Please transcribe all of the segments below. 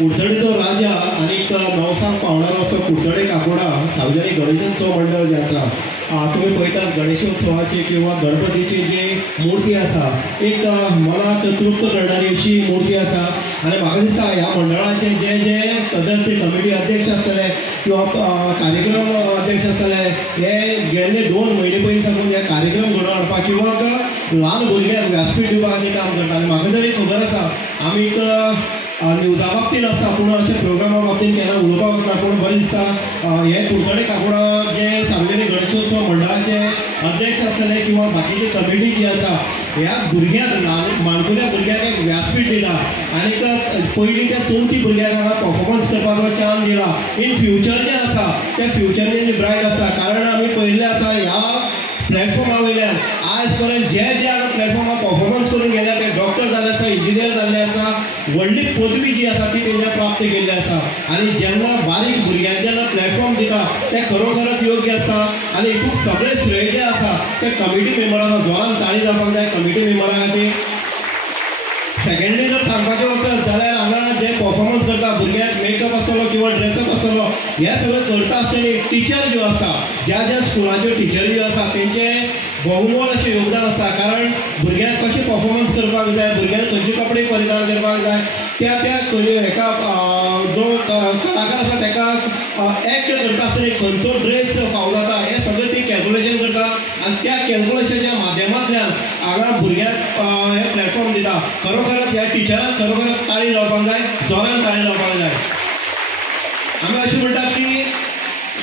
कुडचडेचो राजा आनीक नवसाक पावणारो असो कुडचडे काकोडा सार्वजनीक गणेशोत्सव मंडळ जे आसा तुम्ही पळयतात गणेशोत्सवाची किंवा गणपतीची जी मुर्ती आसा एक मनाक तृप्त करणारी अशी मुर्ती आसा आनी म्हाका दिसता ह्या मंडळाचे जे जे सदस्य कमिटी अध्यक्ष आसतले किंवा कार्यक्रम अध्यक्ष आसतले हे गेल्ले 2 म्हयने पयलीं साकून हे कार्यक्रम घडोवन हाडपाक किंवा ल्हान भुरग्यांक व्यासपीठ दिवपाचें काम करता आनी म्हाका जरी खबर आसा आमी न्यूजा बाबतींत आसता पूण अशें प्रोग्रामा बाबतींत केन्ना उलोवपाक वचना पूण बरें दिसता हे कुडचडे काकोडा जे सार्वजनीक गणेशोत्सव मंडळाचे अध्यक्ष आसतले किंवा बाकीची कमिटी जी आसा ह्या भुरग्यांक माणकुल्या भुरग्यांक एक व्यासपीठ दिला आनीक पयलीं त्या 4थी भुरग्यांक हांगा परफॉर्मन्स करपाचो चान्स दिला इन फ्युचर जें आसा त्या फ्युचर जे ब्रायट आसा कारण आमी पळयल्लें आसा ह्या प्लॅटफॉर्मा वयल्यान आज पर्यंत जे हांगा प्लॅटफॉर्मार परफॉर्मन्स करून गेल्या ते डॉक्टर जाल्ले आसा इंजिनियर जाल्ले आसा व्हडली पदवी जी आसा ती तेंच्या प्राप्त केल्ली आसा आनी जेन्ना बारीक भुरग्यांक जेन्ना प्लॅटफॉर्म दिता ते खरोखरच योग्य आसता आनी हितून सगळें श्रेय जें आसा ते कमिटी मेंबरांक जोरान ताळी जावपाक जाय कमिटी मेंबरां खातीर सेकंडली जर सांगपाचें वचत जाल्यार हांगा जे परफॉर्मन्स करता भुरग्यांक मेकअप आसतलो किंवा ड्रेसअप आसतलो हे सगळें करता आसतना टिचर ज्यो आसता ज्या ज्या स्कुलाच्यो टिचरी ज्यो आसा तेंचें बहुमोल अशें योगदान आसता कारण भुरग्यांक कशें परफॉर्मन्स करपाक जाय भुरग्यांक खंयचे कपडे परिधान करपाक जाय त्या हेका जो कलाकार आसा तेका एक्ट करता आसतना खंयचो ड्रेस फावो जाता हें सगळें ती कॅल्कुलेशन करता आनी त्या कॅल्कुलेशनाच्या माध्यमांतल्यान हांगा भुरग्यांक हे प्लॅटफॉर्म दिता खरोखरच ह्या टिचरांक खरोखरच ताळी जावपाक जाय जोरान ताळी जावपाक जाय आमी अशें म्हणटात की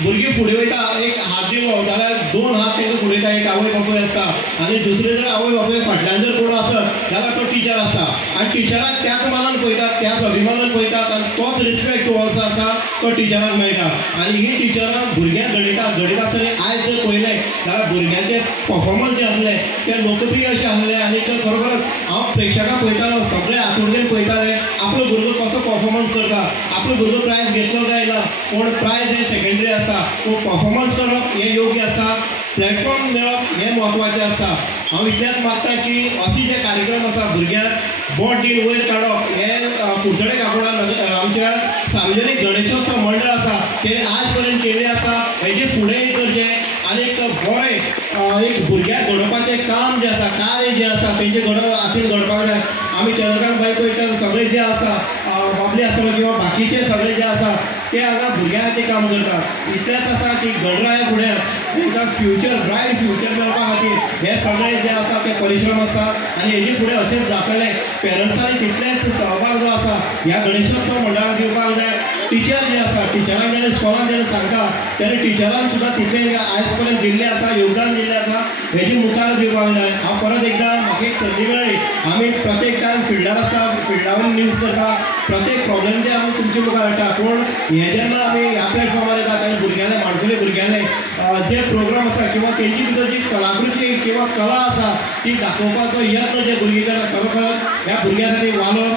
भुरगीं फुडें वयता एक हात दिलो जाल्यार 2 हात तांकां फुडयता एक आवय बापूय आसता आनी दुसरे जर आवय बापूय फाटल्यान जर कोण आसत जाल्यार तो टिचर आसता आनी टिचराक त्याच मानान पळयतात त्याच अभिमानान पळयतात आनी तोच रिस्पेक्ट हो आसा तो टिचराक मेळटा आनी ही टिचरां भुरग्यांक घडयता आसतना आयज जर पळयलें जाल्यार भुरग्यांचे परफॉर्मन्स जे आसले ते लोकप्रिय अशें आसले आनी खरोखरच हांव प्रेक्षकांक पळयतालो सगळे आतुरतेन पळयताले आपलो भुरगो कसो परफॉर्मन्स करता आपलो भुरगो प्रायज घेतलो काय ना पूण प्रायज हे सेकंडरी आसता पूण परफॉर्मन्स करप हें योग्य आसता प्लॅटफॉर्म मेळप हें म्हत्वाचें आसता हांव इतलेंच मागता की अशी जे कार्यक्रम आसा भुरग्यांक बोट दिवन वयर काडप हें कुडचडे काकोडा आमच्या सार्वजनीक गणेशोत्सव मंडळ आसा तेणें आज पर्यंत केल्लें आसा हेजे फुडेंय करचें आनीक बरें एक भुरग्यांक घडोवपाचें काम जें आसा कार्य जें आसा तेंचे हातीन घडपाक जाय आमी चंद्रकांत बाय पळयतात सगळें जें आसा बाबली आसतलो किंवा बाकीचे सगळें जें आसा ते हांगा भुरग्यां खातीर काम करतात इतलेंच आसा की गणराया फुडें तांकां फ्युचर ब्रायट फ्युचर मेळपा खातीर हे सगळें जें आसा ते परिश्रम आसता आनी हेजे फुडें अशेंच जातलें पेरंट्सांनी तितलेंच सहभाग जो आसा ह्या गणेशोत्सव मंडळाक दिवपाक जाय टिचर जे आसा टिचरांक जेन्ना स्कॉलान जेन्ना सांगता तेन्ना टिचरांक सुद्दां तितलें आयज पर्यंत दिल्लें आसा योगदान दिल्लें आसा हेजी मुखार दिवपाक जाय हांव परत एकदां म्हाका एक संदी मेळ्ळी आमी प्रत्येक टायम फिल्डार आसता फिल्डावरून न्यूज करता प्रत्येक प्रॉब्लेम जे आमी तुमचे मुखार हाडटा पूण हे जेन्ना आमी ह्या प्लॅटफॉर्मार येतात आनी भुरग्यांले माणकुले भुरग्यांले जे प्रोग्राम आसा किंवा तेंची भितर जी कलाकृती किंवा कला आसा ती दाखोवपाचो यत्न जे भुरगीं करतात खरोखर ह्या भुरग्यां खातीर वालोर